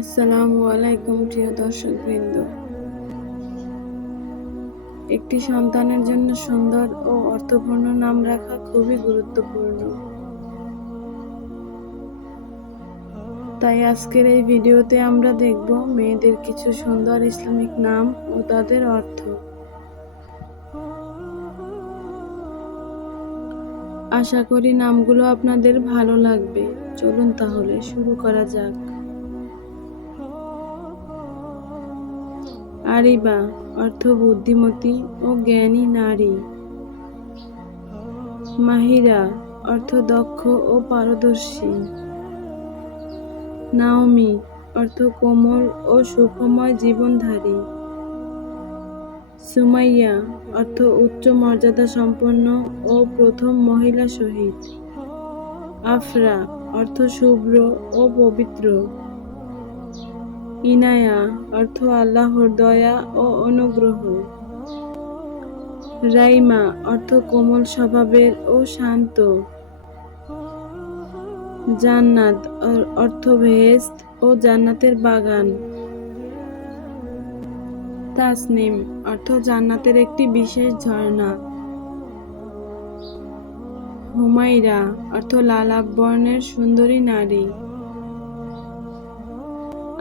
আসসালামু আলাইকুম প্রিয় দর্শকবৃন্দ। একটি সন্তানের জন্য সুন্দর ও অর্থপূর্ণ নাম রাখা খুবই গুরুত্বপূর্ণ। তাই আজকের এই ভিডিওতে আমরা দেখব মেয়েদের কিছু সুন্দর ইসলামিক নাম ও তাদের অর্থ। আশা করি নামগুলো আপনাদের ভালো লাগবে। চলুন তাহলে শুরু করা যাক। আরিবা অর্থ বুদ্ধিমতী ও জ্ঞানী নারী। মাহিরা অর্থ দক্ষ ও পারদর্শী। নাওমি অর্থ কোমল ও সুখময় জীবনধারী। সুমাইয়া অর্থ উচ্চ মর্যাদা সম্পন্ন ও প্রথম মহিলা শহীদ। আফরা অর্থ শুভ্র ও পবিত্র। ইনায়া অর্থ আল্লাহর দয়া ও অনুগ্রহ। রাইমা অর্থ কোমল স্বভাবের ও শান্ত। জান্নাত অর্থ বেহেশত ও জান্নাতের বাগান। তাসনিম অর্থ জান্নাতের একটি বিশেষ ঝর্ণা। হুমাইরা অর্থ লালাব বর্ণের সুন্দরী নারী।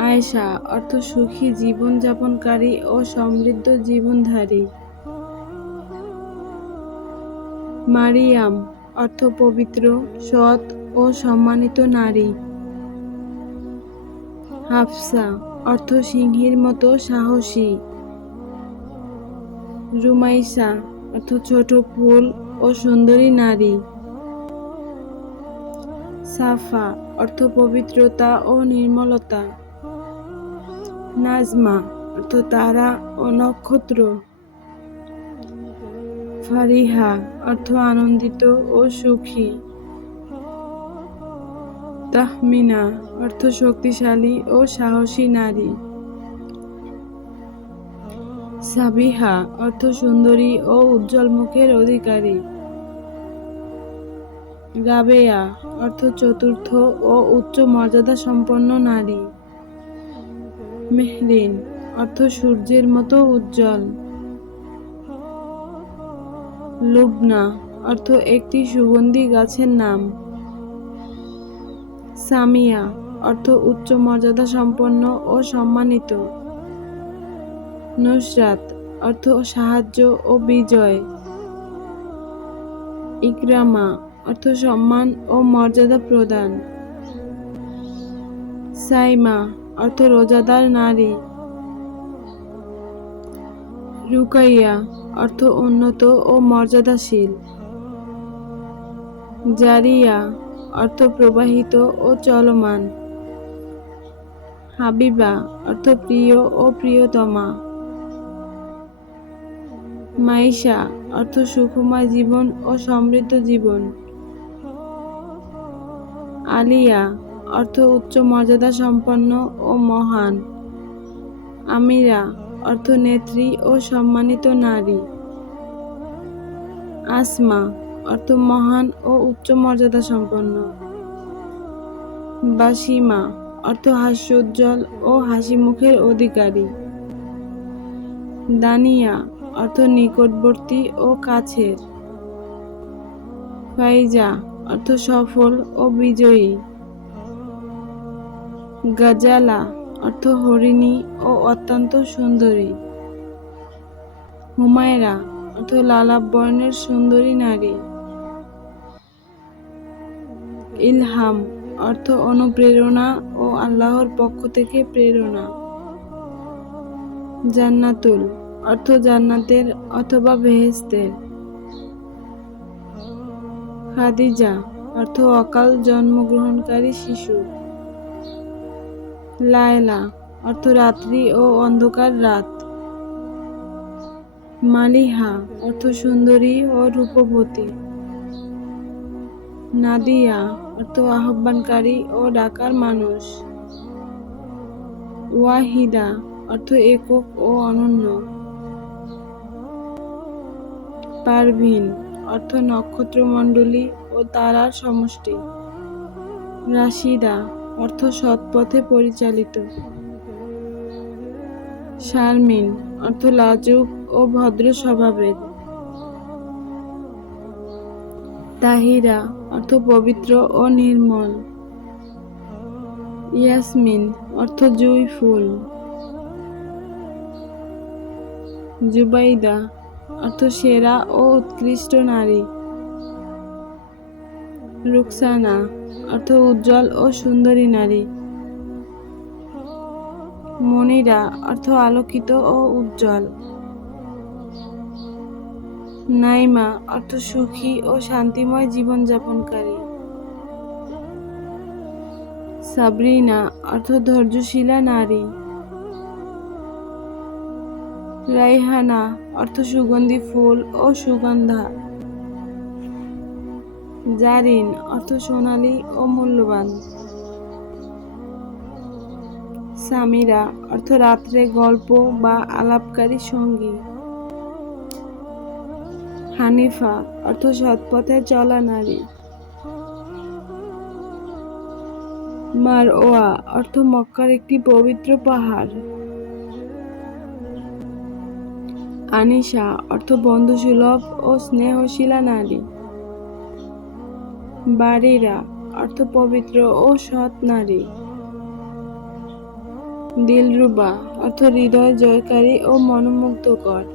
আয়েশা অর্থ সুখী জীবনযাপনকারী ও সমৃদ্ধ জীবনধারী। মারিয়াম অর্থ পবিত্র, সৎ ও সম্মানিত নারী। হাফসা অর্থ সিংহীর মতো সাহসী। রুমাইসা অর্থ ছোট ফুল ও সুন্দরী নারী। সাফা অর্থ পবিত্রতা ও নির্মলতা। নাজমা অর্থ তারা ও নক্ষত্র। ফারিহা অর্থ আনন্দিত ও সুখী। তাহমিনা অর্থ শক্তিশালী ও সাহসী নারী। সাবিহা অর্থ সুন্দরী ও উজ্জ্বল মুখের অধিকারী। রাবেয়া অর্থ চতুর্থ ও উচ্চ মর্যাদা সম্পন্ন নারী। মেহরিন অর্থ সূর্যের মতো উজ্জ্বল। লুবনা অর্থ একটি সুগন্ধি গাছের নাম। সামিয়া অর্থ উচ্চ মর্যাদা সম্পন্ন ও সম্মানিত। নুসরাত অর্থ সাহায্য ও বিজয়। ইকরামা অর্থ সম্মান ও মর্যাদা প্রদান। সাইমা অর্থ রোজাদার নারী। রুকাইয়া অর্থ উন্নত ও মর্যাদাশীল। জারিয়া অর্থ প্রবাহিত ও চলমান। হাবিবা অর্থ প্রিয় ও প্রিয়তমা। মাইশা অর্থ সুখময় জীবন ও সমৃদ্ধ জীবন। আলিয়া অর্থ উচ্চ মর্যাদা সম্পন্ন ও মহান। আমিরা অর্থ নেত্রী ও সম্মানিত নারী। আসমা অর্থ মহান ও উচ্চ মর্যাদা সম্পন্ন। বাসিমা অর্থ হাস্যোজ্জ্বল ও হাসি মুখের অধিকারী। দানিয়া অর্থ নিকটবর্তী ও কাছের। ফাইজা অর্থ সফল ও বিজয়ী। গাজালা অর্থ হরিণী ও অত্যন্ত সুন্দরী। হুমায়রা অর্থ লালাব বর্ণের সুন্দরী নারী। ইলহাম অর্থ অনুপ্রেরণা ও আল্লাহর পক্ষ থেকে প্রেরণা। জান্নাতুল অর্থ জান্নাতের অথবা বেহেশতের। খাদিজা অর্থ অকাল জন্মগ্রহণকারী শিশু। লায়লা অর্থ রাত্রি ও অন্ধকার রাত। মালিহা অর্থ সুন্দরী ও রূপবতী। নাদিয়া অর্থ আহ্বানকারী ও ডাকার মানুষ। ওয়াহিদা অর্থ একক ও অনন্য। পারভিন অর্থ নক্ষত্রমণ্ডলী ও তারার সমষ্টি। রাশিদা অর্থ সৎ পথে পরিচালিত। শারমিন অর্থ লাজুক ও ভদ্র স্বভাবের। তাহিরা অর্থ পবিত্র ও নির্মল। ইয়াসমিন অর্থ জুঁই ফুল। জুবাইদা অর্থ সেরা ও উৎকৃষ্ট নারী। রুকসানা অর্থ উজ্জ্বল ও সুন্দরী নারী। মনিরা অর্থ আলোকিত ও উজ্জ্বল। নাইমা অর্থ সুখী ও শান্তিময় জীবনযাপনকারী। সাবরিনা অর্থ ধৈর্যশীলা নারী। রাইহানা অর্থ সুগন্ধি ফুল ও সুগন্ধা। জারিন অর্থ সোনালী ও মূল্যবান। সামিরা অর্থ রাত্রে গল্প বা আলাপকারী সঙ্গী। হানিফা অর্থ সৎপথে চলা নারী। মারওয়া অর্থ মক্কার একটি পবিত্র পাহাড়। আনিশা অর্থ বন্ধুসুলভ ও স্নেহশীলা নারী। বারিরা অর্থ পবিত্র ও সৎ নারী। দিলরুবা অর্থ হৃদয় জয়কারী ও মনোমুগ্ধকর।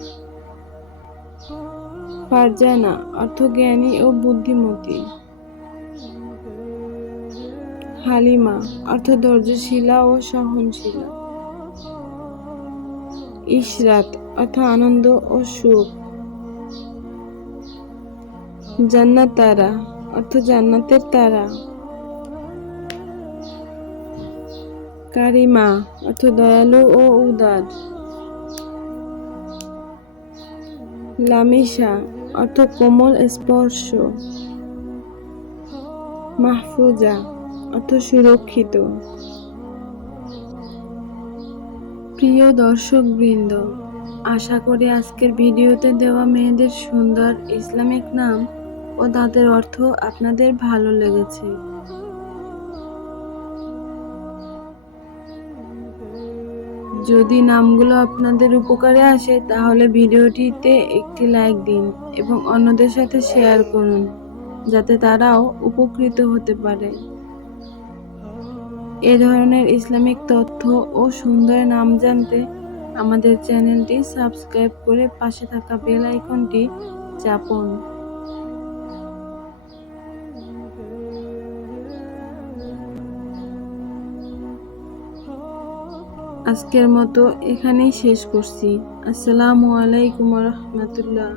ফারজানা অর্থ জ্ঞানী ও বুদ্ধিমতী। হালিমা অর্থ ধৈর্যশীলা ও সহনশীলা। ইশরাত অর্থ আনন্দ ও সুখ। জান্নাতারা অর্থ জান্নাতের তারা। কারিমা অর্থ দয়ালু ও উদার। লামিশা অর্থ কোমল স্পর্শ। মাহফুজা অর্থ সুরক্ষিত। প্রিয় দর্শকবৃন্দ, আশা করি আজকের ভিডিওতে দেওয়া মেয়েদের সুন্দর ইসলামিক নাম ও তাদের অর্থ আপনাদের ভালো লেগেছে। যদি নামগুলো আপনাদের উপকারে আসে তাহলে ভিডিওটিতে একটি লাইক দিন এবং অন্যদের সাথে শেয়ার করুন, যাতে তারাও উপকৃত হতে পারে। এ ধরনের ইসলামিক তথ্য ও সুন্দর নাম জানতে আমাদের চ্যানেলটি সাবস্ক্রাইব করে পাশে থাকা বেল আইকনটি চাপুন। আজকের মতো এখানেই শেষ করছি। আসসালামু আলাইকুম ওয়া রাহমাতুল্লাহ।